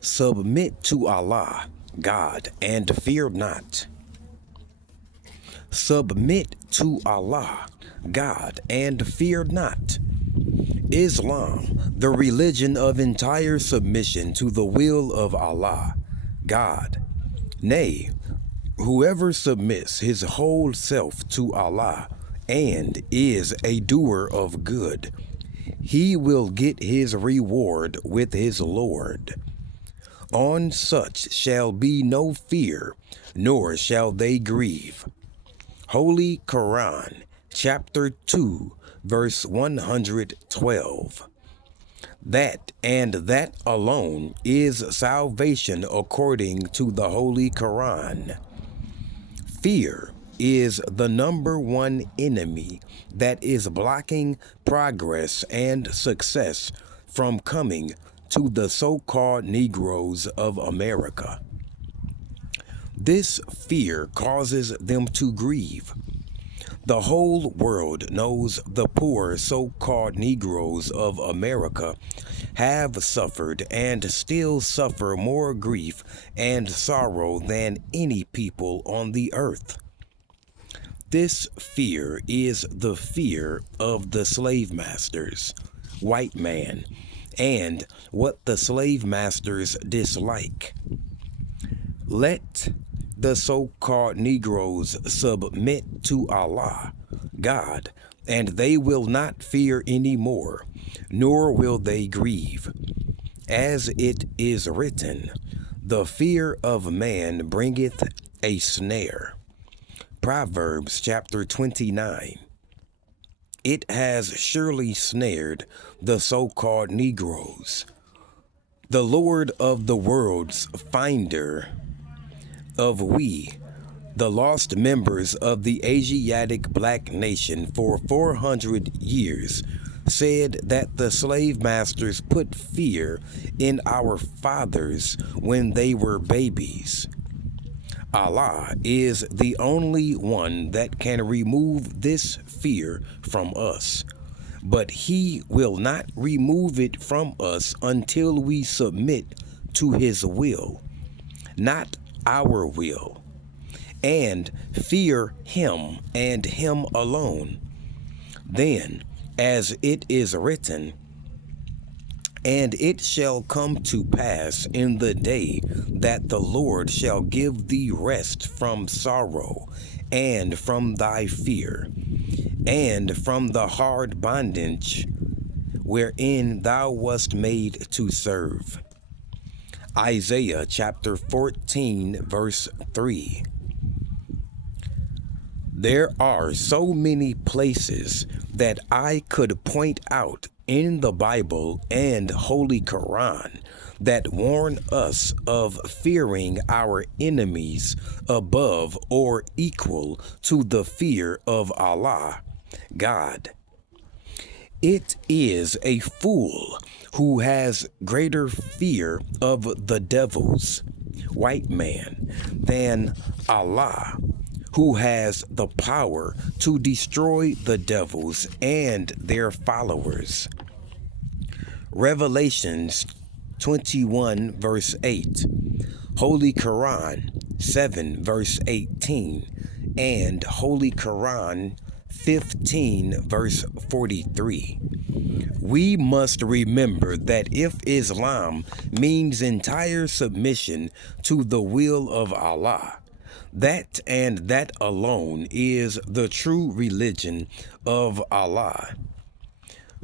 Submit to Allah, God, and fear not. Submit to Allah, God, and fear not. Islam, the religion of entire submission to the will of Allah, God. Nay, whoever submits his whole self to Allah and is a doer of good, he will get his reward with his Lord. On such shall be no fear, nor shall they grieve. Holy Quran, chapter 2, verse 112. That and that alone is salvation according to the Holy Quran. Fear is the number one enemy that is blocking progress and success from coming to the so-called Negroes of America. This fear causes them to grieve. The whole world knows the poor so-called Negroes of America have suffered and still suffer more grief and sorrow than any people on the earth. This fear is the fear of the slave masters, white man, and what the slave masters dislike. Let the so-called Negroes submit to Allah, God, and they will not fear any more, nor will they grieve. As it is written, the fear of man bringeth a snare. Proverbs chapter 29. It has surely snared the so-called Negroes. The Lord of the world's finder of we, the lost members of the Asiatic black nation for 400 years, said that the slave masters put fear in our fathers when they were babies. Allah is the only one that can remove this fear from us, but He will not remove it from us until we submit to His will, not our will, and fear Him and Him alone. Then, as it is written, and it shall come to pass in the day that the Lord shall give thee rest from sorrow, and from thy fear, and from the hard bondage wherein thou wast made to serve. Isaiah chapter 14, verse 3. There are so many places that I could point out in the Bible and Holy Quran that warn us of fearing our enemies above or equal to the fear of Allah, God. It is a fool who has greater fear of the devils, white man, than Allah, who has the power to destroy the devils and their followers. Revelations 21 verse 8, Holy Quran 7 verse 18, and Holy Quran 15 verse 43. We must remember that if Islam means entire submission to the will of Allah, that and that alone is the true religion of Allah.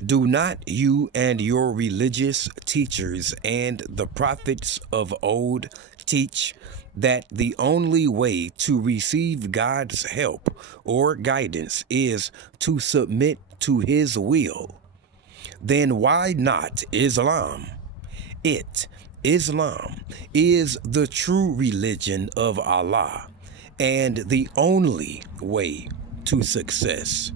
Do not you and your religious teachers and the prophets of old teach that the only way to receive God's help or guidance is to submit to His will? Then why not Islam? Islam, is the true religion of Allah and the only way to success.